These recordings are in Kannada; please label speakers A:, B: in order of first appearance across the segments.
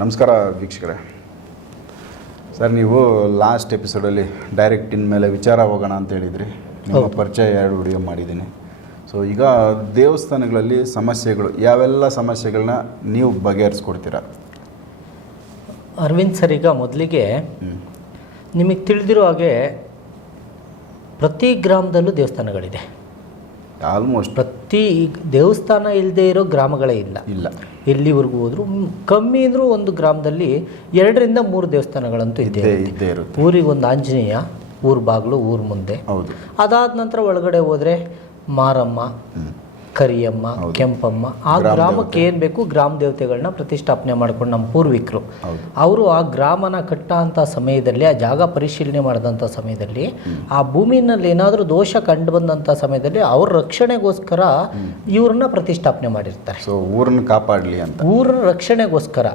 A: ನಮಸ್ಕಾರ ವೀಕ್ಷಕರೇ. ಸರ್ ನೀವು ಲಾಸ್ಟ್ ಎಪಿಸೋಡಲ್ಲಿ ಡೈರೆಕ್ಟ್ ಇನ್ಮೇಲೆ ವಿಚಾರ ಹೋಗೋಣ ಅಂತ ಹೇಳಿದ್ರಿ. ನಿಮ್ಮ ಪರಿಚಯ ಎರಡು ವಿಡಿಯೋ ಮಾಡಿದ್ದೀನಿ. ಸೊ ಈಗ ದೇವಸ್ಥಾನಗಳಲ್ಲಿ ಸಮಸ್ಯೆಗಳು ಯಾವೆಲ್ಲ ಸಮಸ್ಯೆಗಳನ್ನ ನೀವು ಬಗೆಹರಿಸ್ಕೊಡ್ತೀರಾ?
B: ಅರವಿಂದ್ ಸರ್ ಈಗ ಮೊದಲಿಗೆ. ನಿಮಗೆ ತಿಳಿದಿರೋ ಹಾಗೆ ಪ್ರತಿ ಗ್ರಾಮದಲ್ಲೂ ದೇವಸ್ಥಾನಗಳಿದೆ.
A: ಆಲ್ಮೋಸ್ಟ್
B: ಪ್ರತಿ ದೇವಸ್ಥಾನ ಇಲ್ಲದೆ ಇರೋ ಗ್ರಾಮಗಳೇ ಇಲ್ಲ.
A: ಇಲ್ಲ.
B: ಎಲ್ಲಿವರೆಗೂ ಹೋದ್ರು ಕಮ್ಮಿ ಅಂದರೂ ಒಂದು ಗ್ರಾಮದಲ್ಲಿ ಎರಡರಿಂದ ಮೂರು ದೇವಸ್ಥಾನಗಳಂತೂ
A: ಇದೆ.
B: ಊರಿಗೆ ಒಂದು ಆಂಜನೇಯ ಊರು ಬಾಗಿಲು ಊರು ಮುಂದೆ ಅದಾದ ನಂತರ ಒಳಗಡೆ ಹೋದರೆ ಮಾರಮ್ಮ. ಕರಿಯಮ್ಮ ಕೆಂಪಮ್ಮ ಆ ಗ್ರಾಮಕ್ಕೆ ಏನು ಬೇಕು ಗ್ರಾಮ ದೇವತೆಗಳನ್ನ ಪ್ರತಿಷ್ಠಾಪನೆ ಮಾಡ್ಕೊಂಡು ನಮ್ಮ ಪೂರ್ವಿಕರು. ಅವರು ಆ ಗ್ರಾಮನ ಕಟ್ಟ ಅಂತ ಸಮಯದಲ್ಲಿ ಆ ಜಾಗ ಪರಿಶೀಲನೆ ಮಾಡಿದಂಥ ಸಮಯದಲ್ಲಿ ಆ ಭೂಮಿನಲ್ಲಿ ಏನಾದರೂ ದೋಷ ಕಂಡು ಬಂದಂಥ ಸಮಯದಲ್ಲಿ ಅವ್ರ ರಕ್ಷಣೆಗೋಸ್ಕರ ಇವ್ರನ್ನ ಪ್ರತಿಷ್ಠಾಪನೆ ಮಾಡಿರ್ತಾರೆ.
A: ಸೊ ಊರನ್ನ ಕಾಪಾಡಲಿ ಅಂತ.
B: ಊರ ರಕ್ಷಣೆಗೋಸ್ಕರ.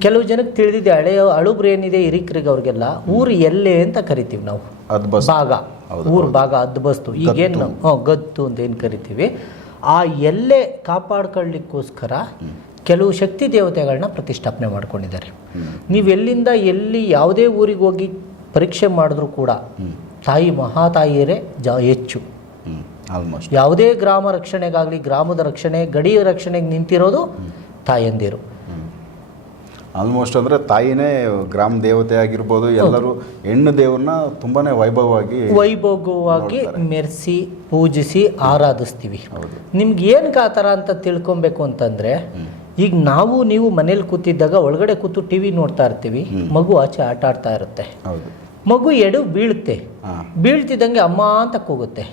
B: ಕೆಲವು ಜನಕ್ಕೆ ತಿಳಿದಿದೆ ಹಳೆಯ ಅಳುಬ್ರು ಏನಿದೆ ಹಿರಿಕರಿಗೆ ಅವ್ರಿಗೆಲ್ಲ ಊರು ಎಲ್ಲೆ ಅಂತ ಕರಿತೀವಿ ನಾವು. ಭಾಗ. ಊರ್ ಭಾಗ ಅದ್ಬಸ್ತು ಈಗೇನು ಗತ್ತು. ಅಂತ ಏನು ಕರಿತೀವಿ? ಆ ಎಲ್ಲೆ ಕಾಪಾಡ್ಕೊಳ್ಳಿಕ್ಕೋಸ್ಕರ ಕೆಲವು ಶಕ್ತಿ ದೇವತೆಗಳನ್ನ ಪ್ರತಿಷ್ಠಾಪನೆ ಮಾಡ್ಕೊಂಡಿದ್ದಾರೆ. ನೀವು ಎಲ್ಲಿಂದ ಎಲ್ಲಿ ಯಾವುದೇ ಊರಿಗೆ ಹೋಗಿ ಪರೀಕ್ಷೆ ಮಾಡಿದ್ರು ಕೂಡ ತಾಯಿ ಮಹಾತಾಯಿಯರೇ ಜಾ ಹೆಚ್ಚು.
A: ಆಲ್ಮೋಸ್ಟ್
B: ಯಾವುದೇ ಗ್ರಾಮ ರಕ್ಷಣೆಗಾಗಲಿ ಗ್ರಾಮದ ರಕ್ಷಣೆ ಗಡಿ ರಕ್ಷಣೆಗೆ ನಿಂತಿರೋದು ತಾಯಂದಿರು.
A: ಆಲ್ಮೋಸ್ಟ್ ಅಂದರೆ ತಾಯಿನೇ ಗ್ರಾಮ ದೇವತೆ ಆಗಿರ್ಬೋದು ಎಲ್ಲರೂ ಹೆಣ್ಣು ದೇವ್ರನ್ನ ತುಂಬಾನೇ ವೈಭವವಾಗಿ
B: ವೈಭೋಗವಾಗಿ ಮೆರೆಸಿ ಪೂಜಿಸಿ ಆರಾಧಿಸ್ತೀವಿ. ನಿಮ್ಗೆ ಏನಕ್ಕೆ ಆ ಥರ ಅಂತ ತಿಳ್ಕೊಬೇಕು ಅಂತಂದರೆ ಈಗ ನಾವು ನೀವು ಮನೇಲಿ ಕೂತಿದ್ದಾಗ ಒಳಗಡೆ ಕೂತು ಟಿ ವಿ ನೋಡ್ತಾ ಇರ್ತೀವಿ ಮಗು ಆಚೆ ಆಟ ಆಡ್ತಾ ಇರುತ್ತೆ. ಮಗು ಎಡು ಬೀಳುತ್ತೆ. ಬೀಳ್ತಿದ್ದಂಗೆ ಅಮ್ಮ ಅಂತ ಕೂಗುತ್ತೆ.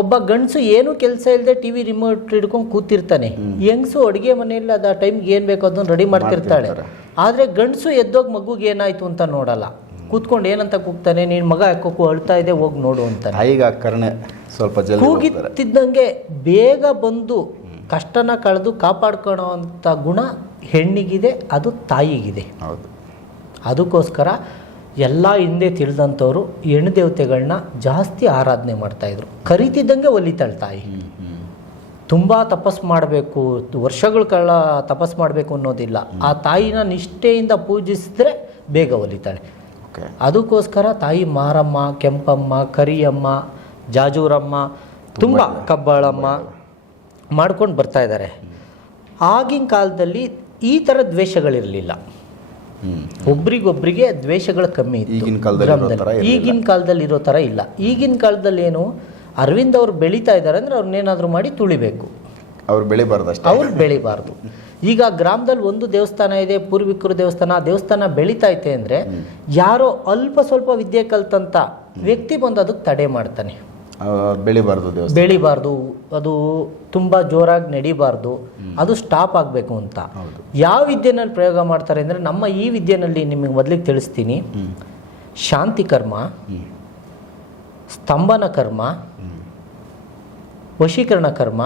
B: ಒಬ್ಬ ಗಂಡಸು ಏನು ಕೆಲಸ ಇಲ್ಲದೆ ಟಿ ವಿ ರಿಮೋಟ್ ಹಿಡ್ಕೊಂಡು ಕೂತಿರ್ತಾನೆ. ಹೆಂಗಸು ಅಡುಗೆ ಮನೆಯಲ್ಲಿ ಅದು ಆ ಟೈಮ್ಗೆ ಏನು ಬೇಕೋ ಅದನ್ನು ರೆಡಿ ಮಾಡ್ತಿರ್ತಾಳೆ. ಆದರೆ ಗಂಡಸು ಎದ್ದೋಗಿ ಮಗುಗೆ ಏನಾಯಿತು ಅಂತ ನೋಡಲ್ಲ. ಕೂತ್ಕೊಂಡು ಏನಂತ ಕೂಗ್ತಾನೆ ನೀನು ಮಗ ಯಾಕೋಕು ಅಳ್ತಾ ಇದೆ ಹೋಗಿ ನೋಡು
A: ಅಂತ ಈಗ ಕರ್ಣೆ ಸ್ವಲ್ಪ
B: ಕೂಗಿತ್ತಿದ್ದಂಗೆ ಬೇಗ ಬಂದು ಕಷ್ಟನ ಕಳೆದು ಕಾಪಾಡ್ಕೊಳ್ಳೋ ಅಂಥ ಗುಣ ಹೆಣ್ಣಿಗಿದೆ ಅದು ತಾಯಿಗಿದೆ.
A: ಹೌದು.
B: ಅದಕ್ಕೋಸ್ಕರ ಎಲ್ಲ ಹಿಂದೆ ತಿಳಿದಂಥವ್ರು ಹೆಣ್ಣು ದೇವತೆಗಳನ್ನ ಜಾಸ್ತಿ ಆರಾಧನೆ ಮಾಡ್ತಾಯಿದ್ರು ಕರಿತಿದ್ದಂಗೆ ಒಲಿತಾಳೆ ತಾಯಿ. ತುಂಬ ತಪಸ್ ಮಾಡಬೇಕು ವರ್ಷಗಳ ಕಾಲ ತಪಸ್ ಮಾಡಬೇಕು ಅನ್ನೋದಿಲ್ಲ. ಆ ತಾಯಿನ ನಿಷ್ಠೆಯಿಂದ ಪೂಜಿಸಿದ್ರೆ ಬೇಗ ಒಲಿತಾಳೆ.
A: ಓಕೆ.
B: ಅದಕ್ಕೋಸ್ಕರ ತಾಯಿ ಮಾರಮ್ಮ ಕೆಂಪಮ್ಮ ಕರಿಯಮ್ಮ ಜಾಜೂರಮ್ಮ ತುಂಬ ಕಬ್ಬಾಳಮ್ಮ ಮಾಡ್ಕೊಂಡು ಬರ್ತಾ ಇದ್ದಾರೆ ಆಗಿನ ಕಾಲದಲ್ಲಿ ಈ ಥರ ದ್ವೇಷಗಳಿರಲಿಲ್ಲ. ಒಬ್ರಿಗೊಬ್ರಿಗೆ ದ್ವೇಷಗಳು ಕಮ್ಮಿ ಇತ್ತು.
A: ಈಗಿನ ಕಾಲದಲ್ಲಿ ಇರೋ
B: ಗ್ರಾಮದಲ್ಲಿ.
A: ಥರ
B: ಈಗಿನ ಕಾಲದಲ್ಲಿ ಇರೋ ಥರ ಇಲ್ಲ. ಈಗಿನ ಕಾಲದಲ್ಲಿ ಏನು ಅರವಿಂದ್ ಅವ್ರು ಬೆಳೀತಾ ಇದ್ದಾರೆ ಅಂದರೆ ಅವ್ರನ್ನೇನಾದರೂ ಮಾಡಿ ತುಳಿಬೇಕು.
A: ಅವ್ರು ಬೆಳಿಬಾರ್ದಷ್ಟೇ.
B: ಅವ್ರು ಬೆಳಿಬಾರ್ದು. ಈಗ ಗ್ರಾಮದಲ್ಲಿ ಒಂದು ದೇವಸ್ಥಾನ ಇದೆ ಪೂರ್ವಿಕರು ದೇವಸ್ಥಾನ ಆ ದೇವಸ್ಥಾನ ಬೆಳೀತಾ ಐತೆ ಅಂದರೆ ಯಾರೋ ಅಲ್ಪ ಸ್ವಲ್ಪ ವಿದ್ಯೆ ಕಲ್ತಂಥ ವ್ಯಕ್ತಿ ಬಂದು ಅದಕ್ಕೆ ತಡೆ ಮಾಡ್ತಾನೆ.
A: ಬೆಳಿಬಾರ್ದು ದೇವಸ್ಥಾನ.
B: ಬೆಳಿಬಾರ್ದು. ಅದು ತುಂಬ ಜೋರಾಗಿ ನಡಿಬಾರ್ದು. ಅದು ಸ್ಟಾಪ್ ಆಗಬೇಕು ಅಂತ. ಯಾವ ವಿದ್ಯೆನಲ್ಲಿ ಪ್ರಯೋಗ ಮಾಡ್ತಾರೆ ಅಂದರೆ ನಮ್ಮ ಈ ವಿದ್ಯೆನಲ್ಲಿ ನಿಮಗೆ ಮೊದಲಿಗೆ ತಿಳಿಸ್ತೀನಿ. ಶಾಂತಿ ಕರ್ಮ ಸ್ತಂಭನ ಕರ್ಮ ವಶೀಕರಣ ಕರ್ಮ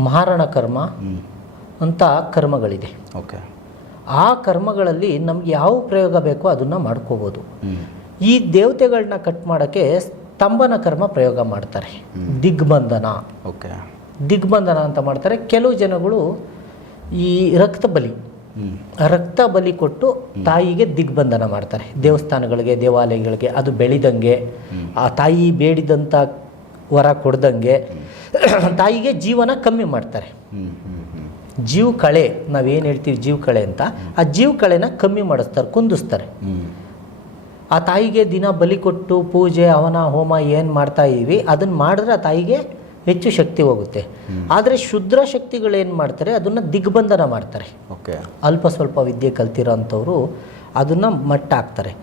B: ಮಹಾರಣ ಕರ್ಮ ಅಂತ ಕರ್ಮಗಳಿದೆ.
A: ಓಕೆ.
B: ಆ ಕರ್ಮಗಳಲ್ಲಿ ನಮ್ಗೆ ಯಾವ ಪ್ರಯೋಗ ಬೇಕೋ ಅದನ್ನು ಮಾಡ್ಕೋಬೋದು. ಈ ದೇವತೆಗಳನ್ನ ಕಟ್ ಮಾಡೋಕ್ಕೆ ಸ್ತಂಭನ ಕರ್ಮ ಪ್ರಯೋಗ ಮಾಡ್ತಾರೆ. ದಿಗ್ಬಂಧನ.
A: ಓಕೆ.
B: ದಿಗ್ಬಂಧನ ಅಂತ ಮಾಡ್ತಾರೆ. ಕೆಲವು ಜನಗಳು ಈ ರಕ್ತ ಬಲಿ ರಕ್ತ ಬಲಿ ಕೊಟ್ಟು ತಾಯಿಗೆ ದಿಗ್ಬಂಧನ ಮಾಡ್ತಾರೆ. ದೇವಸ್ಥಾನಗಳಿಗೆ ದೇವಾಲಯಗಳಿಗೆ ಅದು ಬೆಳೆದಂಗೆ ಆ ತಾಯಿ ಬೇಡಿದಂಥ ವರ ಕೊಡ್ದಂಗೆ ತಾಯಿಗೆ ಜೀವನ ಕಮ್ಮಿ ಮಾಡ್ತಾರೆ. ಜೀವ ಕಳೆ ನಾವೇನು ಹೇಳ್ತೀವಿ ಜೀವ ಕಳೆ ಅಂತ ಆ ಜೀವ ಕಳೆನ ಕಮ್ಮಿ ಮಾಡಿಸ್ತಾರೆ ಕುಂದಿಸ್ತಾರೆ. ಆ ತಾಯಿಗೆ ದಿನ ಬಲಿ ಕೊಟ್ಟು ಪೂಜೆ ಅವನ ಹೋಮ ಏನು ಮಾಡ್ತಾ ಇದೀವಿ ಅದನ್ನು ಮಾಡಿದ್ರೆ ಆ ತಾಯಿಗೆ ಹೆಚ್ಚು ಶಕ್ತಿ ಹೋಗುತ್ತೆ. ಆದರೆ ಶುದ್ರ ಶಕ್ತಿಗಳೇನು ಮಾಡ್ತಾರೆ ಅದನ್ನು ದಿಗ್ಬಂಧನ ಮಾಡ್ತಾರೆ.
A: ಓಕೆ.
B: ಅಲ್ಪ ಸ್ವಲ್ಪ ವಿದ್ಯೆ ಕಲ್ತಿರೋ ಅಂಥವ್ರು ಅದನ್ನು ಮಟ್ಟ ಹಾಕ್ತಾರೆ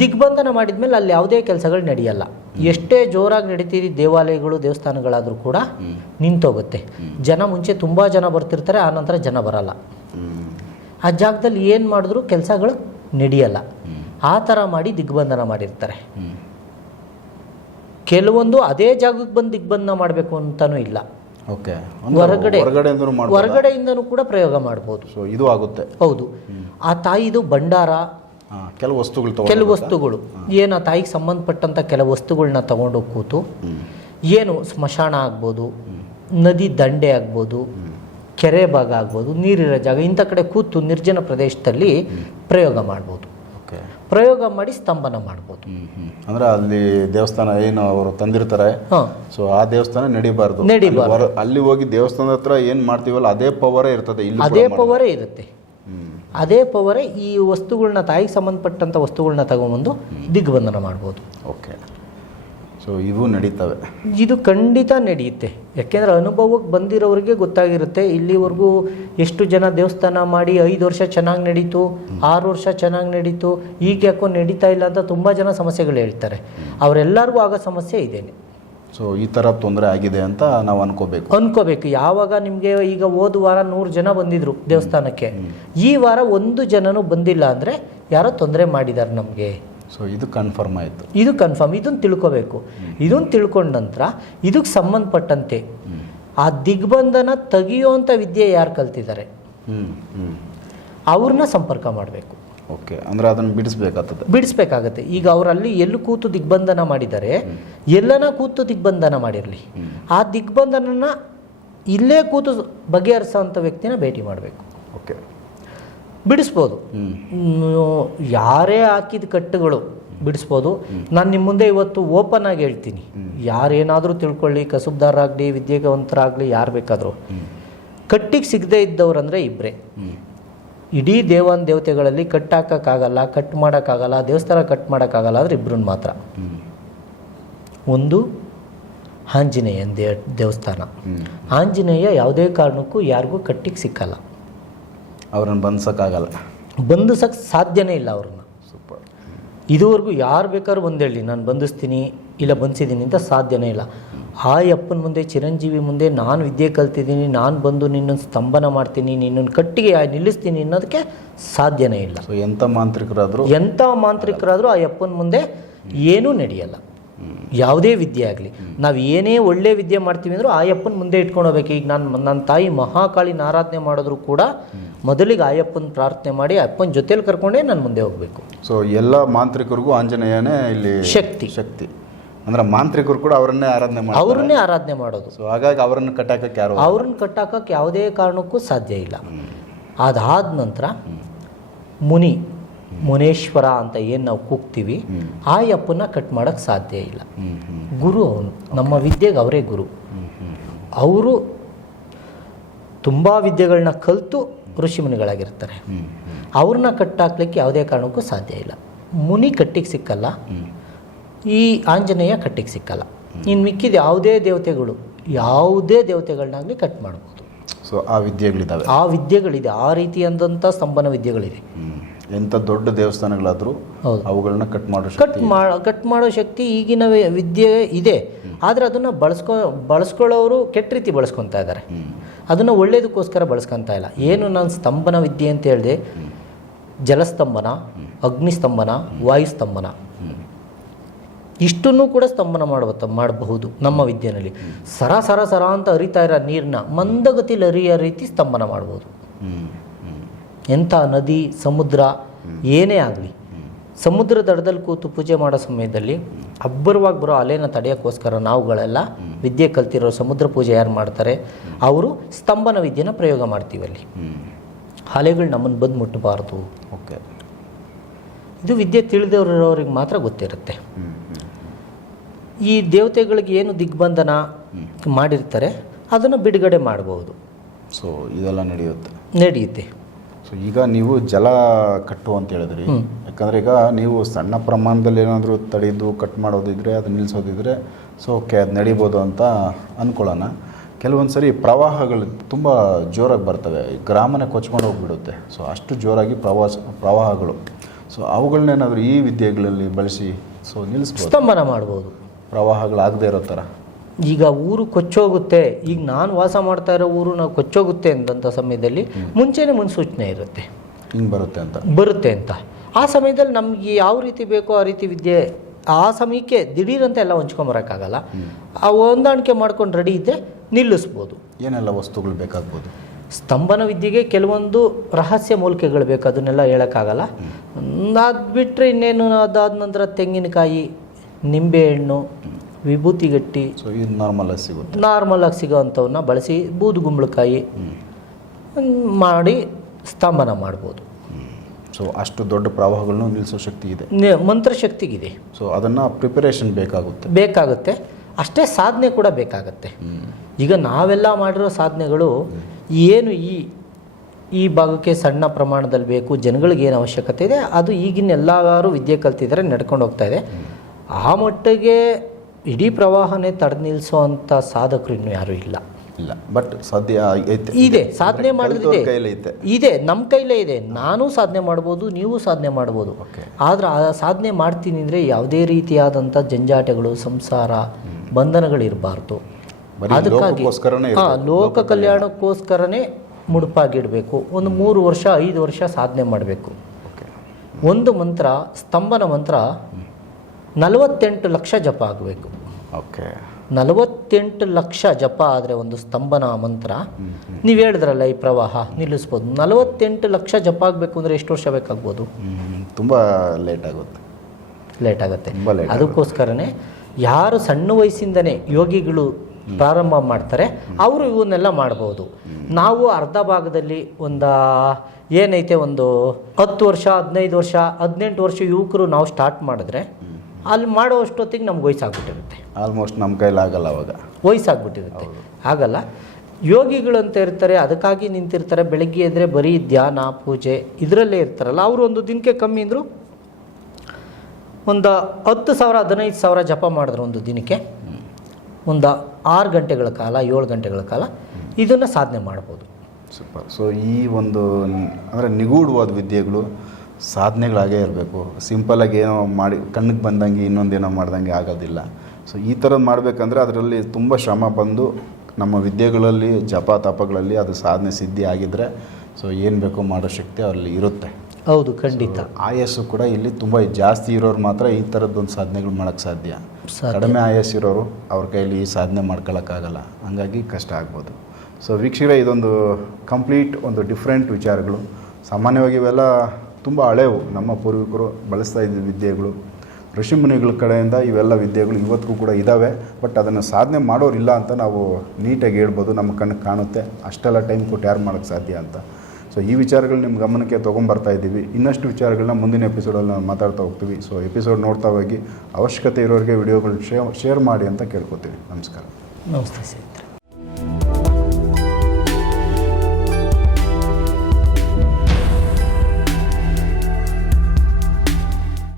B: ದಿಗ್ಬಂಧನ ಮಾಡಿದ್ಮೇಲೆ ಅಲ್ಲಿ ಯಾವುದೇ ಕೆಲಸಗಳು ನಡೆಯಲ್ಲ. ಎಷ್ಟೇ ಜೋರಾಗಿ ನಡೀತೀರಿ ದೇವಾಲಯಗಳು ದೇವಸ್ಥಾನಗಳಾದರೂ ಕೂಡ ನಿಂತೋಗುತ್ತೆ. ಜನ ಮುಂಚೆ ತುಂಬ ಜನ ಬರ್ತಿರ್ತಾರೆ ಆನಂತರ ಜನ ಬರಲ್ಲ. ಆ ಜಾಗದಲ್ಲಿ ಏನು ಮಾಡಿದ್ರು ಕೆಲಸಗಳು ನಡೆಯಲ್ಲ. ಆ ಥರ ಮಾಡಿ ದಿಗ್ಬಂಧನ ಮಾಡಿರ್ತಾರೆ. ಕೆಲವೊಂದು ಅದೇ ಜಾಗಕ್ಕೆ ಬಂದು ದಿಗ್ಬಂಧನ ಮಾಡಬೇಕು ಅಂತಲೂ ಇಲ್ಲ.
A: ಓಕೆ.
B: ಹೊರಗಡೆ
A: ಹೊರಗಡೆಯಿಂದನೂ
B: ಕೂಡ ಪ್ರಯೋಗ ಮಾಡ್ಬೋದು.
A: ಸೊ ಇದು ಆಗುತ್ತೆ.
B: ಹೌದು. ಆ ತಾಯಿದು ಭಂಡಾರ
A: ಕೆಲವು ವಸ್ತುಗಳು
B: ಕೆಲವು ವಸ್ತುಗಳು. ಏನು ಆ ತಾಯಿಗೆ ಸಂಬಂಧಪಟ್ಟಂಥ ಕೆಲವು ವಸ್ತುಗಳನ್ನ ತಗೊಂಡು ಕೂತು ಏನು ಸ್ಮಶಾನ ಆಗ್ಬೋದು ನದಿ ದಂಡೆ ಆಗ್ಬೋದು ಕೆರೆ ಭಾಗ ಆಗ್ಬೋದು ನೀರಿರೋ ಜಾಗ ಇಂಥ ಕಡೆ ಕೂತು ನಿರ್ಜನ ಪ್ರದೇಶದಲ್ಲಿ ಪ್ರಯೋಗ ಮಾಡ್ಬೋದು. ಪ್ರಯೋಗ ಮಾಡಿ ಸ್ತಂಭನ ಮಾಡ್ಬೋದು.
A: ಅಂದ್ರೆ ಅಲ್ಲಿ ದೇವಸ್ಥಾನ ಏನು ಅವರು ತಂದಿರ್ತಾರೆ ಸೊ ಆ ದೇವಸ್ಥಾನ ನಡಿಬಾರ್ದು.
B: ನಡಿಬಾರ್ದು.
A: ಅಲ್ಲಿ ಅಲ್ಲಿ ಹೋಗಿ ದೇವಸ್ಥಾನದ ಹತ್ರ ಏನ್ ಮಾಡ್ತೀವಲ್ಲ ಅದೇ ಪವರೇ ಇರ್ತದೆ ಇಲ್ಲಿ
B: ಅದೇ ಪವರೇ ಇರುತ್ತೆ. ಅದೇ ಪವರೇ ಈ ವಸ್ತುಗಳನ್ನ ತಾಯಿಗೆ ಸಂಬಂಧಪಟ್ಟಂಥ ವಸ್ತುಗಳನ್ನ ತಗೊಂಬಂದು ದಿಗ್ಬಂಧನ ಮಾಡ್ಬೋದು.
A: ಓಕೆ. ಸೊ ಇವು ನಡೀತವೆ.
B: ಇದು ಖಂಡಿತ ನಡೆಯುತ್ತೆ. ಯಾಕೆಂದರೆ ಅನುಭವಕ್ಕೆ ಬಂದಿರೋರಿಗೆ ಗೊತ್ತಾಗಿರುತ್ತೆ. ಇಲ್ಲಿವರೆಗೂ ಎಷ್ಟು ಜನ ದೇವಸ್ಥಾನ ಮಾಡಿ ಐದು ವರ್ಷ ಚೆನ್ನಾಗಿ ನಡೀತು ಆರು ವರ್ಷ ಚೆನ್ನಾಗಿ ನಡೀತು ಈಗ ಯಾಕೋ ನಡೀತಾ ಇಲ್ಲ ಅಂತ ತುಂಬ ಜನ ಸಮಸ್ಯೆಗಳು ಹೇಳ್ತಾರೆ. ಅವರೆಲ್ಲರಿಗೂ ಆಗೋ ಸಮಸ್ಯೆ ಇದೇನೆ
A: ಸೊ ಈ ಥರ ತೊಂದರೆ ಆಗಿದೆ ಅಂತ ನಾವು ಅನ್ಕೋಬೇಕು.
B: ಅನ್ಕೋಬೇಕು. ಯಾವಾಗ ನಿಮಗೆ ಈಗ ಹೋದ ವಾರ ನೂರು ಜನ ಬಂದಿದ್ರು ದೇವಸ್ಥಾನಕ್ಕೆ. ಈ ವಾರ ಒಂದು ಜನನೂ ಬಂದಿಲ್ಲ ಅಂದರೆ ಯಾರೋ ತೊಂದರೆ ಮಾಡಿದ್ದಾರೆ ನಮಗೆ.
A: ಸೊ ಇದು ಕನ್ಫರ್ಮ್ ಆಯಿತು.
B: ಇದು ಕನ್ಫರ್ಮ್ ಇದನ್ನು ತಿಳ್ಕೋಬೇಕು. ಇದನ್ನು ತಿಳ್ಕೊಂಡ ನಂತರ ಇದಕ್ಕೆ ಸಂಬಂಧಪಟ್ಟಂತೆ ಆ ದಿಗ್ಬಂಧನ ತೆಗೆಯುವಂಥ ವಿದ್ಯೆ ಯಾರು ಕಲ್ತಿದ್ದಾರೆ? ಅವ್ರನ್ನ ಸಂಪರ್ಕ ಮಾಡಬೇಕು.
A: ಓಕೆ ಅಂದರೆ ಅದನ್ನು ಬಿಡಿಸ್ಬೇಕಾಗ್ತದೆ.
B: ಬಿಡಿಸ್ಬೇಕಾಗತ್ತೆ. ಈಗ ಅವರಲ್ಲಿ ಎಲ್ಲಿ ಕೂತು ದಿಗ್ಬಂಧನ ಮಾಡಿದ್ದಾರೆ ಎಲ್ಲನ ಕೂತು ದಿಗ್ಬಂಧನ ಮಾಡಿರಲಿ. ಆ ದಿಗ್ಬಂಧನನ ಇಲ್ಲೇ ಕೂತು ಬಗೆಹರಿಸೋವಂಥ ವ್ಯಕ್ತಿನ ಭೇಟಿ ಮಾಡಬೇಕು.
A: ಓಕೆ
B: ಬಿಡಿಸ್ಬೋದು. ಯಾರೇ ಹಾಕಿದ ಕಟ್ಟುಗಳು ಬಿಡಿಸ್ಬೋದು. ನಾನು ನಿಮ್ಮ ಮುಂದೆ ಇವತ್ತು ಓಪನ್ ಆಗಿ ಹೇಳ್ತೀನಿ. ಯಾರೇನಾದರೂ ತಿಳ್ಕೊಳ್ಳಿ ಕಸುಬ್ದಾರರಾಗಲಿ ವಿದ್ಯಾವಂತರಾಗಲಿ, ಯಾರು ಬೇಕಾದರೂ. ಕಟ್ಟಿಗೆ ಸಿಗದೇ ಇದ್ದವ್ರಂದ್ರೆ ಇಬ್ಬರೇ ಇಡೀ ದೇವಾನ್ ದೇವತೆಗಳಲ್ಲಿ ಕಟ್ ಹಾಕೋಕ್ಕಾಗಲ್ಲ, ಕಟ್ ಮಾಡೋಕ್ಕಾಗಲ್ಲ, ದೇವಸ್ಥಾನ ಕಟ್ ಮಾಡೋಕ್ಕಾಗಲ್ಲ ಆದರೆ ಇಬ್ಬರನ್ನ ಮಾತ್ರ. ಒಂದು, ಆಂಜನೇಯನ ದೇವಸ್ಥಾನ. ಆಂಜನೇಯ ಯಾವುದೇ ಕಾರಣಕ್ಕೂ ಯಾರಿಗೂ ಕಟ್ಟಿಗೆ ಸಿಕ್ಕಲ್ಲ.
A: ಅವ್ರನ್ನ ಬಂಧಿಸೋಕ್ಕಾಗಲ್ಲ
B: ಬಂಧಿಸೋಕ್ಕೆ ಸಾಧ್ಯನೇ ಇಲ್ಲ ಅವ್ರನ್ನ.
A: ಸೂಪರ್
B: ಇದುವರೆಗೂ ಯಾರು ಬೇಕಾದ್ರೂ ಹೇಳಿ ನಾನು ಬಂಧಿಸ್ತೀನಿ ಇಲ್ಲ ಬಂಧಿಸಿದ್ದೀನಿ ಅಂತ ಸಾಧ್ಯನೇ ಇಲ್ಲ. ಆ ಅಪ್ಪನ ಮುಂದೆ ಚಿರಂಜೀವಿ ಮುಂದೆ ನಾನು ವಿದ್ಯೆ ಕಲ್ತಿದ್ದೀನಿ ನಾನು ಬಂದು ನಿನ್ನನ್ನು ಸ್ತಂಭನ ಮಾಡ್ತೀನಿ ನಿನ್ನನ್ನು ಕಟ್ಟಿಗೆ ನಿಲ್ಲಿಸ್ತೀನಿ ಅನ್ನೋದಕ್ಕೆ ಸಾಧ್ಯನೇ ಇಲ್ಲ.
A: ಸೊ ಎಂಥ ಮಾಂತ್ರಿಕರಾದರೂ?
B: ಎಂಥ ಮಾಂತ್ರಿಕರಾದರೂ ಆ ಅಪ್ಪನ ಮುಂದೆ ಏನೂ ನಡೆಯಲ್ಲ. ಯಾವುದೇ ವಿದ್ಯೆ ಆಗಲಿ. ನಾವು ಏನೇ ಒಳ್ಳೆ ವಿದ್ಯೆ ಮಾಡ್ತೀವಿ ಅಂದರೂ ಆಯಪ್ಪನ ಮುಂದೆ ಇಟ್ಕೊಂಡು ಹೋಗ್ಬೇಕು. ಈಗ ನಾನು ನನ್ನ ತಾಯಿ ಮಹಾಕಾಳಿನ ಆರಾಧನೆ ಮಾಡಿದ್ರು ಕೂಡ ಮೊದಲಿಗೆ ಆಯಪ್ಪನ ಪ್ರಾರ್ಥನೆ ಮಾಡಿ ಅಪ್ಪನ ಜೊತೆಲಿ ಕರ್ಕೊಂಡೇ ನಾನು ಮುಂದೆ ಹೋಗಬೇಕು.
A: ಸೊ ಎಲ್ಲ ಮಾಂತ್ರಿಕರಿಗೂ ಆಂಜನೇಯನೇ ಇಲ್ಲಿ
B: ಶಕ್ತಿ.
A: ಶಕ್ತಿ. ಅಂದ್ರೆ ಮಾಂತ್ರಿಕರು ಕೂಡ ಅವರನ್ನೇ ಆರಾಧನೆ ಮಾಡಿ
B: ಅವ್ರನ್ನೇ ಆರಾಧನೆ ಮಾಡೋದು.
A: ಸೊ ಹಾಗಾಗಿ ಅವರನ್ನು ಕಟ್ಟಾಕಕ್ಕೆ ಯಾರು
B: ಅವ್ರನ್ನ ಕಟ್ಟಾಕಕ್ಕೆ ಯಾವುದೇ ಕಾರಣಕ್ಕೂ ಸಾಧ್ಯ ಇಲ್ಲ. ಅದಾದ ನಂತರ ಮುನಿ. ಮುನೇಶ್ವರ ಅಂತ ಏನು ನಾವು ಕೂಗ್ತೀವಿ ಆ ಯಪ್ಪನ್ನ ಕಟ್ ಮಾಡೋಕ್ಕೆ ಸಾಧ್ಯ ಇಲ್ಲ. ಗುರು ಅವನು. ನಮ್ಮ ವಿದ್ಯೆಗೆ ಅವರೇ ಗುರು. ಅವರು ತುಂಬ ವಿದ್ಯೆಗಳನ್ನ ಕಲಿತು ಋಷಿಮುನಿಗಳಾಗಿರ್ತಾರೆ.
A: ಮುನಿಗಳಾಗಿರ್ತಾರೆ
B: ಅವ್ರನ್ನ ಕಟ್ಟಾಕ್ಲಿಕ್ಕೆ ಯಾವುದೇ ಕಾರಣಕ್ಕೂ ಸಾಧ್ಯ ಇಲ್ಲ. ಮುನಿ ಕಟ್ಟಿಗೆ ಸಿಕ್ಕಲ್ಲ ಈ ಆಂಜನೇಯ ಕಟ್ಟಿಗೆ ಸಿಕ್ಕಲ್ಲ. ಇನ್ನು ಮಿಕ್ಕಿದ ಯಾವುದೇ ದೇವತೆಗಳು ಯಾವುದೇ ದೇವತೆಗಳನ್ನಾಗಲಿ ಕಟ್ ಮಾಡ್ಬೋದು.
A: ಸೊ ಆ ವಿದ್ಯೆಗಳಿದ್ದಾವೆ
B: ಆ ವಿದ್ಯೆಗಳಿದೆ. ಆ ರೀತಿಯಾದಂಥ ಸ್ತಂಭನ ವಿದ್ಯೆಗಳಿದೆ.
A: ಎಂಥ ದೊಡ್ಡ ದೇವಸ್ಥಾನಗಳಾದರೂ ಅವುಗಳನ್ನ ಕಟ್ ಮಾಡೋ
B: ಕಟ್
A: ಮಾಡೋ
B: ಮಾ ಕಟ್ ಮಾಡೋ ಶಕ್ತಿ ಈಗಿನ ವಿದ್ಯೆ ಇದೆ. ಆದರೆ ಅದನ್ನು ಬಳಸ್ಕೊ ಬಳಸ್ಕೊಳ್ಳೋರು ಕೆಟ್ಟ ರೀತಿ ಬಳಸ್ಕೊತಾ ಇದ್ದಾರೆ. ಅದನ್ನು ಒಳ್ಳೇದಕ್ಕೋಸ್ಕರ ಬಳಸ್ಕೊತಾ ಇಲ್ಲ. ಏನು ನಾನು ಸ್ತಂಭನ ವಿದ್ಯೆ ಅಂತ ಹೇಳಿದೆ? ಜಲಸ್ತಂಭನ ಅಗ್ನಿಸ್ತಂಭನ ವಾಯುಸ್ತಂಭನ. ಇಷ್ಟನ್ನು ಕೂಡ ಸ್ತಂಭನ ಮಾಡುವ ಮಾಡಬಹುದು ನಮ್ಮ ವಿದ್ಯೆನಲ್ಲಿ. ಸರ ಸರ ಸರ ಅಂತ ಹರಿತಾ ಇರೋ ನೀರನ್ನ ಮಂದಗತಿಲಿ ಹರಿಯೋ ರೀತಿ ಸ್ತಂಭನ ಮಾಡ್ಬೋದು. ಎಂಥ ನದಿ ಸಮುದ್ರ ಏನೇ ಆಗಲಿ. ಸಮುದ್ರ ದಡದಲ್ಲಿ ಕೂತು ಪೂಜೆ ಮಾಡೋ ಸಮಯದಲ್ಲಿ ಅಬ್ಬರವಾಗಿ ಬರೋ ಅಲೆನ ತಡೆಯೋಕ್ಕೋಸ್ಕರ ನಾವುಗಳೆಲ್ಲ ವಿದ್ಯೆ ಕಲ್ತಿರೋ ಸಮುದ್ರ ಪೂಜೆ ಯಾರು ಮಾಡ್ತಾರೆ? ಅವರು ಸ್ತಂಭನ ವಿದ್ಯೆನ ಪ್ರಯೋಗ ಮಾಡ್ತೀವಿ ಅಲ್ಲಿ. ಅಲೆಗಳು ನಮ್ಮನ್ನು ಬಂದು ಮುಟ್ಟಬಾರ್ದು
A: ಓಕೆ.
B: ಇದು ವಿದ್ಯೆ ತಿಳಿದವರವ್ರಿಗೆ ಮಾತ್ರ ಗೊತ್ತಿರುತ್ತೆ. ಈ ದೇವತೆಗಳಿಗೆ ಏನು ದಿಗ್ಬಂಧನ ಮಾಡಿರ್ತಾರೆ ಅದನ್ನು ಬಿಡುಗಡೆ ಮಾಡಬಹುದು
A: ಸೊ ಇದೆಲ್ಲ ನಡೆಯುತ್ತೆ.
B: ನಡೆಯುತ್ತೆ.
A: ಸೊ ಈಗ ನೀವು ಜಲ ಕಟ್ಟು ಅಂತ ಹೇಳಿದ್ರಿ. ಯಾಕಂದ್ರೆ ಈಗ ನೀವು ಸಣ್ಣ ಪ್ರಮಾಣದಲ್ಲಿ ಏನಾದರೂ ತಡೆದು ಕಟ್ ಮಾಡೋದಿದ್ರೆ ಅದು ನಿಲ್ಲಿಸೋದಿದ್ರೆ ಸೊ ಓಕೆ ಅದು ನಡಿಬೋದು ಅಂತ ಅಂದ್ಕೊಳ್ಳೋಣ ಕೆಲವೊಂದು ಸರಿ ಪ್ರವಾಹಗಳು ತುಂಬ ಜೋರಾಗಿ ಬರ್ತವೆ. ಗ್ರಾಮನೇ ಕೊಚ್ಕೊಂಡು ಹೋಗ್ಬಿಡುತ್ತೆ. ಸೊ ಅಷ್ಟು ಜೋರಾಗಿ ಪ್ರವಾಸ ಪ್ರವಾಹಗಳು. ಸೊ ಅವುಗಳನ್ನೇನಾದರೂ ಈ ವಿದ್ಯೆಗಳಲ್ಲಿ ಬಳಸಿ ಸೊ ನಿಲ್ಲಿಸ್ಬೋದು
B: ಸ್ತಂಭನ ಮಾಡ್ಬೋದು.
A: ಪ್ರವಾಹಗಳಾಗದೇ ಇರೋ ಥರ.
B: ಈಗ ಊರು ಕೊಚ್ಚೋಗುತ್ತೆ. ಈಗ ನಾನು ವಾಸ ಮಾಡ್ತಾ ಇರೋ ಊರು ನಾವು ಕೊಚ್ಚೋಗುತ್ತೆ ಅಂದಂಥ ಸಮಯದಲ್ಲಿ ಮುಂಚೆನೇ ಮುನ್ಸೂಚನೆ ಇರುತ್ತೆ.
A: ಹಿಂಗೆ ಬರುತ್ತೆ ಅಂತ.
B: ಬರುತ್ತೆ ಅಂತ. ಆ ಸಮಯದಲ್ಲಿ ನಮಗೆ ಯಾವ ರೀತಿ ಬೇಕೋ ಆ ರೀತಿ ವಿದ್ಯೆ ಆ ಸಮಯಕ್ಕೆ ದಿಢೀರಂತ ಎಲ್ಲ ಹೊಂಚ್ಕೊಂಬರೋಕ್ಕಾಗಲ್ಲ. ಆ ಹೊಂದಾಣಿಕೆ ಮಾಡ್ಕೊಂಡು ರೆಡಿ ಇದ್ದೆ ನಿಲ್ಲಿಸ್ಬೋದು.
A: ಏನೆಲ್ಲ ವಸ್ತುಗಳು ಬೇಕಾಗ್ಬೋದು?
B: ಸ್ತಂಭನ ವಿದ್ಯೆಗೆ ಕೆಲವೊಂದು ರಹಸ್ಯ ಮೂಲಿಕೆಗಳು ಬೇಕು ಅದನ್ನೆಲ್ಲ ಹೇಳೋಕ್ಕಾಗಲ್ಲ. ಅದು ಬಿಟ್ಟರೆ ಇನ್ನೇನು ಅದಾದ ನಂತರ ತೆಂಗಿನಕಾಯಿ ನಿಂಬೆಹಣ್ಣು ವಿಭೂತಿ ಗಟ್ಟಿ
A: ಸೊ ಇದು ನಾರ್ಮಲಾಗಿ ಸಿಗುತ್ತೆ.
B: ನಾರ್ಮಲಾಗಿ ಸಿಗೋ ಅಂಥವನ್ನ ಬಳಸಿ ಬೂದುಗುಂಬಳಕಾಯಿ ಮಾಡಿ ಸ್ತಂಭನ ಮಾಡ್ಬೋದು.
A: ಸೊ ಅಷ್ಟು ದೊಡ್ಡ ಪ್ರವಾಹಗಳನ್ನು ನಿಲ್ಲಿಸೋ ಶಕ್ತಿ ಇದೆ.
B: ಮಂತ್ರ ಮಂತ್ರಶಕ್ತಿಗಿದೆ
A: ಸೊ ಅದನ್ನು ಪ್ರಿಪರೇಷನ್ ಬೇಕಾಗುತ್ತೆ.
B: ಬೇಕಾಗುತ್ತೆ. ಅಷ್ಟೇ ಸಾಧನೆ ಕೂಡ ಬೇಕಾಗುತ್ತೆ. ಈಗ ನಾವೆಲ್ಲ ಮಾಡಿರೋ ಸಾಧನೆಗಳು ಏನು ಈ ಈ ಭಾಗಕ್ಕೆ ಸಣ್ಣ ಪ್ರಮಾಣದಲ್ಲಿ ಬೇಕು ಜನಗಳಿಗೆ ಏನು ಅವಶ್ಯಕತೆ ಇದೆ ಅದು ಈಗಿನ ಎಲ್ಲರೂ ವಿದ್ಯೆ ಕಲ್ತಿದ್ದಾರೆ ನಡ್ಕೊಂಡು ಹೋಗ್ತಾ ಇದೆ. ಆ ಮಟ್ಟಿಗೆ ಇಡೀ ಪ್ರವಾಹನೇ ತಡೆ ನಿಲ್ಲಿಸುವಂತ ಸಾಧಕರು ಇನ್ನು ಯಾರೂ ಇಲ್ಲ.
A: ಇಲ್ಲ ಬಟ್ ಸದ್ಯ ಐತೆ.
B: ಇದೆ ಸಾಧನೆ ಮಾಡಿದ್ರೆ ಇದೆ. ನಮ್ಮ ಕೈಲೇ ಇದೆ. ನಾನು ಸಾಧನೆ ಮಾಡ್ಬೋದು ನೀವು ಸಾಧನೆ ಮಾಡ್ಬೋದು. ಆದ್ರೆ ಆ ಸಾಧನೆ ಮಾಡ್ತೀನಿ ಅಂದರೆ ಯಾವುದೇ ರೀತಿಯಾದಂಥ ಜಂಜಾಟಗಳು ಸಂಸಾರ ಬಂಧನಗಳಿರಬಾರ್ದು.
A: ಅದಕ್ಕಾಗಿ
B: ಹಾಂ ಲೋಕ ಕಲ್ಯಾಣಕ್ಕೋಸ್ಕರನೇ ಮುಡುಪಾಗಿಡಬೇಕು. ಒಂದು ಮೂರು ವರ್ಷ ಐದು ವರ್ಷ ಸಾಧನೆ ಮಾಡಬೇಕು. ಒಂದು ಮಂತ್ರ ಸ್ತಂಭನ ಮಂತ್ರ ನಲವತ್ತೆಂಟು ಲಕ್ಷ ಜಪ ಆಗಬೇಕು.
A: ಓಕೆ.
B: ನಲವತ್ತೆಂಟು ಲಕ್ಷ ಜಪ ಆದರೆ ಒಂದು ಸ್ತಂಭನ ಮಂತ್ರ. ನೀವು ಹೇಳಿದ್ರಲ್ಲ ಈ ಪ್ರವಾಹ ನಿಲ್ಲಿಸ್ಬೋದು. ನಲವತ್ತೆಂಟು ಲಕ್ಷ ಜಪ ಆಗಬೇಕು ಅಂದರೆ ಎಷ್ಟು ವರ್ಷ ಬೇಕಾಗ್ಬೋದು?
A: ತುಂಬ ಲೇಟ್ ಆಗುತ್ತೆ.
B: ಲೇಟ್ ಆಗುತ್ತೆ. ಅದಕ್ಕೋಸ್ಕರನೇ ಯಾರು ಸಣ್ಣ ವಯಸ್ಸಿಂದನೇ ಯೋಗಿಗಳು ಪ್ರಾರಂಭ ಮಾಡ್ತಾರೆ ಅವರು ಇವನ್ನೆಲ್ಲ ಮಾಡ್ಬೋದು. ನಾವು ಅರ್ಧ ಭಾಗದಲ್ಲಿ ಒಂದು ಏನೈತೆ ಒಂದು ಹತ್ತು ವರ್ಷ ಹದಿನೈದು ವರ್ಷ ಹದಿನೆಂಟು ವರ್ಷ ಯುವಕರು ನಾವು ಸ್ಟಾರ್ಟ್ ಮಾಡಿದ್ರೆ ಅಲ್ಲಿ ಮಾಡೋ ಅಷ್ಟೊತ್ತಿಗೆ ನಮ್ಗೆ ವಯಸ್ಸಾಗ್ಬಿಟ್ಟಿರುತ್ತೆ.
A: ಆಲ್ಮೋಸ್ಟ್ ನಮ್ಮ ಕೈಲಾಗಲ್ಲ ಆಗಲ್ಲ ಅವಾಗ.
B: ವಯಸ್ಸಾಗ್ಬಿಟ್ಟಿರುತ್ತೆ. ಆಗಲ್ಲ ಯೋಗಿಗಳು ಅಂತ ಇರ್ತಾರೆ ಅದಕ್ಕಾಗಿ ನಿಂತಿರ್ತಾರೆ. ಬೆಳಗ್ಗೆ ಎದ್ದರೆ ಬರೀ ಧ್ಯಾನ ಪೂಜೆ ಇದರಲ್ಲೇ ಇರ್ತಾರಲ್ಲ. ಅವರು ಒಂದು ದಿನಕ್ಕೆ ಕಮ್ಮಿ ಅಂದರು ಒಂದು ಹತ್ತು ಸಾವಿರ ಹದಿನೈದು ಸಾವಿರ ಜಪ ಮಾಡಿದ್ರು ಒಂದು ದಿನಕ್ಕೆ. ಒಂದು ಆರು ಗಂಟೆಗಳ ಕಾಲ ಏಳು ಗಂಟೆಗಳ ಕಾಲ ಇದನ್ನು ಸಾಧನೆ ಮಾಡ್ಬೋದು.
A: ಸೂಪರ್. ಸೊ ಈ ಒಂದು ಅಂದರೆ ನಿಗೂಢವಾದ ವಿದ್ಯೆಗಳು ಸಾಧನೆಗಳಾಗೇ ಇರಬೇಕು. ಸಿಂಪಲಾಗಿ ಏನೋ ಮಾಡಿ ಕಣ್ಣಿಗೆ ಬಂದಂಗೆ ಇನ್ನೊಂದೇನೋ ಮಾಡ್ದಂಗೆ ಆಗೋದಿಲ್ಲ. ಸೊ ಈ ಥರದ್ದು ಮಾಡಬೇಕಂದ್ರೆ ಅದರಲ್ಲಿ ತುಂಬ ಶ್ರಮ ಬಂದು ನಮ್ಮ ವಿದ್ಯೆಗಳಲ್ಲಿ ಜಪ ತಪಗಳಲ್ಲಿ ಅದು ಸಾಧನೆ ಸಿದ್ಧಿ ಆಗಿದ್ದರೆ ಸೊ ಏನು ಬೇಕೋ ಮಾಡೋ ಶಕ್ತಿ ಅಲ್ಲಿ ಇರುತ್ತೆ.
B: ಹೌದು ಖಂಡಿತ.
A: ಆಯಸ್ಸು ಕೂಡ ಇಲ್ಲಿ ತುಂಬ ಜಾಸ್ತಿ ಇರೋರು ಮಾತ್ರ ಈ ಥರದ್ದೊಂದು ಸಾಧನೆಗಳು ಮಾಡೋಕ್ಕೆ ಸಾಧ್ಯ.
B: ಸಾಧ್ಯ.
A: ಕಡಿಮೆ ಆಯಸ್ ಇರೋರು ಅವ್ರ ಕೈಯಲ್ಲಿ ಈ ಸಾಧನೆ ಮಾಡ್ಕೊಳ್ಳೋಕ್ಕಾಗಲ್ಲ ಹಂಗಾಗಿ ಕಷ್ಟ ಆಗ್ಬೋದು. ಸೊ ವೀಕ್ಷಕರೇ ಇದೊಂದು ಕಂಪ್ಲೀಟ್ ಒಂದು ಡಿಫ್ರೆಂಟ್ ವಿಚಾರಗಳು. ಸಾಮಾನ್ಯವಾಗಿ ಇವೆಲ್ಲ ತುಂಬ ಹಳೆವು. ನಮ್ಮ ಪೂರ್ವಿಕರು ಬಳಸ್ತಾ ಇದ್ದ ವಿದ್ಯೆಗಳು ಋಷಿಮುನಿಗಳ ಕಡೆಯಿಂದ ಇವೆಲ್ಲ ವಿದ್ಯೆಗಳು ಇವತ್ತಿಗೂ ಕೂಡ ಇದ್ದಾವೆ ಬಟ್ ಅದನ್ನು ಸಾಧನೆ ಮಾಡೋರಿಲ್ಲ ಅಂತ ನಾವು ನೀಟಾಗಿ ಹೇಳ್ಬೋದು. ನಮ್ಮ ಕಣ್ಣಿಗೆ ಕಾಣುತ್ತೆ. ಅಷ್ಟೆಲ್ಲ ಟೈಮ್ ಕೊಟ್ಟು ಯಾರು ಮಾಡೋಕ್ಕೆ ಸಾಧ್ಯ ಅಂತ. ಸೊ ಈ ವಿಚಾರಗಳು ನಿಮ್ಮ ಗಮನಕ್ಕೆ ತೊಗೊಂಬರ್ತಾ ಇದ್ದೀವಿ. ಇನ್ನಷ್ಟು ವಿಚಾರಗಳನ್ನ ಮುಂದಿನ ಎಪಿಸೋಡಲ್ಲಿ ನಾವು ಮಾತಾಡ್ತಾ ಹೋಗ್ತೀವಿ. ಸೊ ಎಪಿಸೋಡ್ ನೋಡ್ತಾ ಹೋಗಿ. ಅವಶ್ಯಕತೆ ಇರೋರಿಗೆ ವಿಡಿಯೋಗಳು ಶೇರ್ ಶೇರ್ ಮಾಡಿ ಅಂತ ಕೇಳ್ಕೊತೀವಿ. ನಮಸ್ಕಾರ.
B: ನಮಸ್ತೆ ಸ್ನೇಹಿತರೆ.